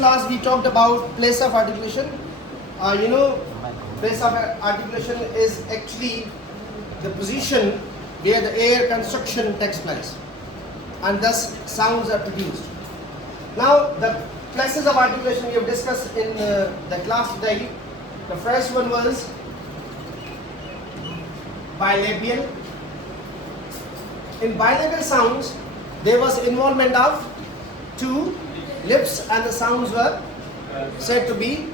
Class we talked about place of articulation. Place of articulation is actually the position where the air construction takes place and thus sounds are produced. Now the places of articulation we have discussed in the class today. The first one was bilabial. In bilabial sounds there was involvement of two lips and the sounds were said to be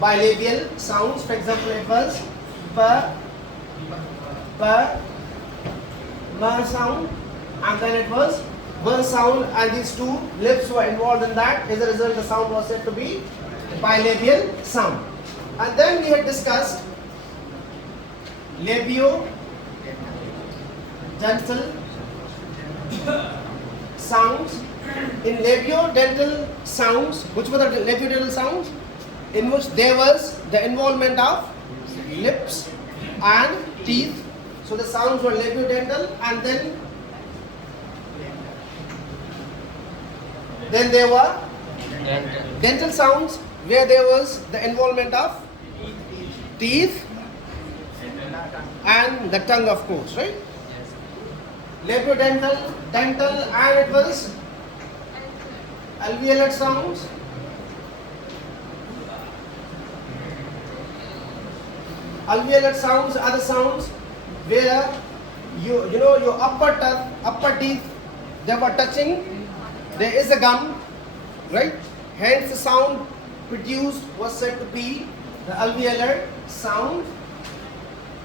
bilabial sounds. For example, it was ma sound, and then it was b sound, and these two lips were involved in that. As a result, the sound was said to be bilabial sound. And then we had discussed labio dental sounds. In labiodental sounds, which were the labiodental sounds? In which there was the involvement of lips and teeth. So the sounds were labiodental, and then there were dental sounds where there was the involvement of teeth and the tongue, of course, right? Labiodental, dental, and it was alveolar sounds. Alveolar sounds are the sounds where your upper teeth, they were touching. There is a gum, right? Hence the sound produced was said to be the alveolar sound.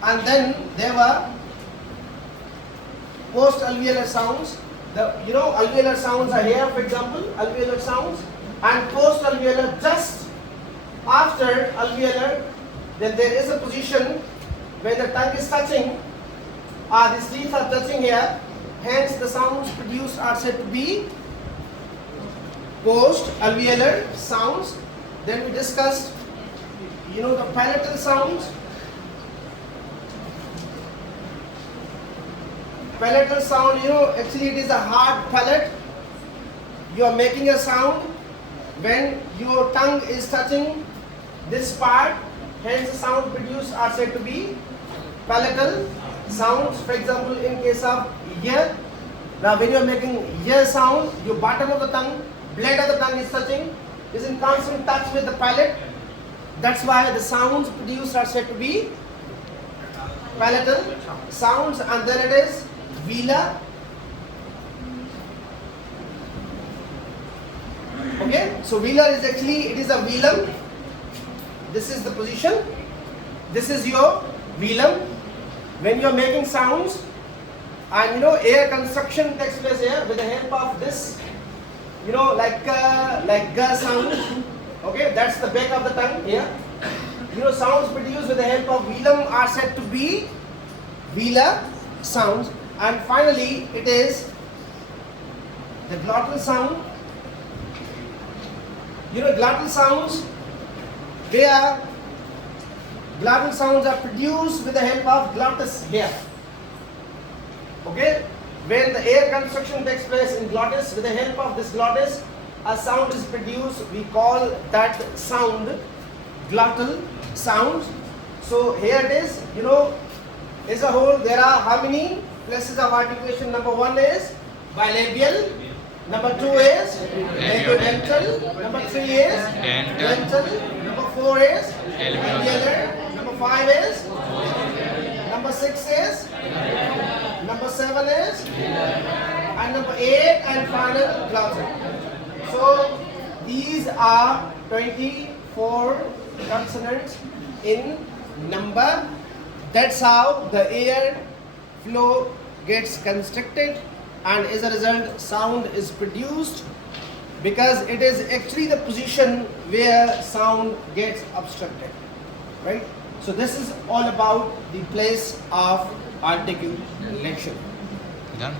And then there were post-alveolar sounds. Alveolar sounds are here, for example, alveolar sounds, and post-alveolar, just after alveolar, then there is a position when the tongue is touching, these teeth are touching here, hence the sounds produced are said to be post-alveolar sounds. Then we discussed, the palatal sounds. Palatal sound, actually it is a hard palate. You are making a sound when your tongue is touching this part, hence the sound produced are said to be palatal sounds. For example, in case of ear, now when you are making ear sound, your bottom of the tongue, blade of the tongue is touching, is in constant touch with the palate. That's why the sounds produced are said to be palatal sounds. And then it is velar. Okay, so velar is actually, it is a velum. This is the position. This is your velum. When you are making sounds, and air construction takes place here with the help of this, like g sound. Okay, that's the back of the tongue here. Sounds produced with the help of velum are said to be velar sounds. And finally, it is the glottal sound. Glottal sounds, where glottal sounds are produced with the help of glottis here. Okay, when the air construction takes place in glottis, with the help of this glottis, a sound is produced. We call that sound glottal sounds. So here it is. As a whole, there are how many places of articulation? Number one is bilabial. Number two is labiodental. Number three is dental. Number four is alveolar. Number five is. Number six is. Number seven is. And number eight and final glottal. So these are 24 consonants in number. That's how the air flow gets constricted, and as a result sound is produced, because it is actually the position where sound gets obstructed, right? So this is all about the place of articulation. Done.